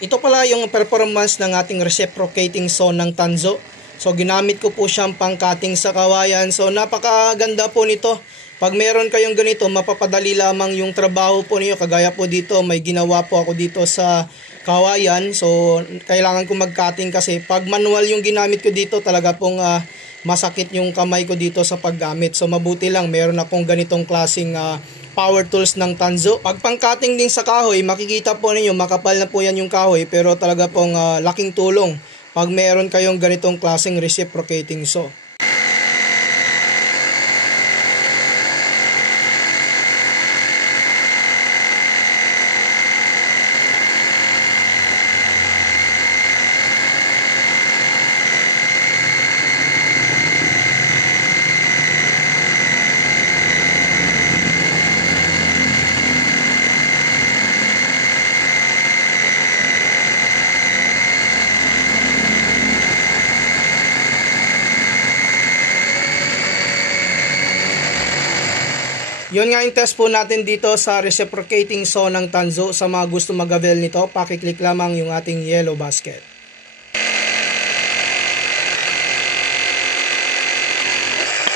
Ito pala yung performance ng ating reciprocating saw ng Tanzo. So ginamit ko po siyang pang-cutting sa kawayan. So napakaganda po nito. Pag meron kayong ganito, mapapadali lamang yung trabaho po niyo. Kagaya po dito, may ginawa po ako dito sa kawayan. So kailangan ko mag-cutting kasi pag manual yung ginamit ko dito, talaga pong masakit yung kamay ko dito sa paggamit. So mabuti lang meron akong ganitong klaseng power tools ng Tanzo. Pag pang-cutting din sa kahoy, makikita po ninyo makapal na po yan yung kahoy, pero talaga pong laking tulong pag meron kayong ganitong klaseng reciprocating saw. Yun nga yung test po natin dito sa reciprocating saw ng Tanzo. Sa mga gusto mag-avail nito, pakiclick lamang yung ating yellow basket.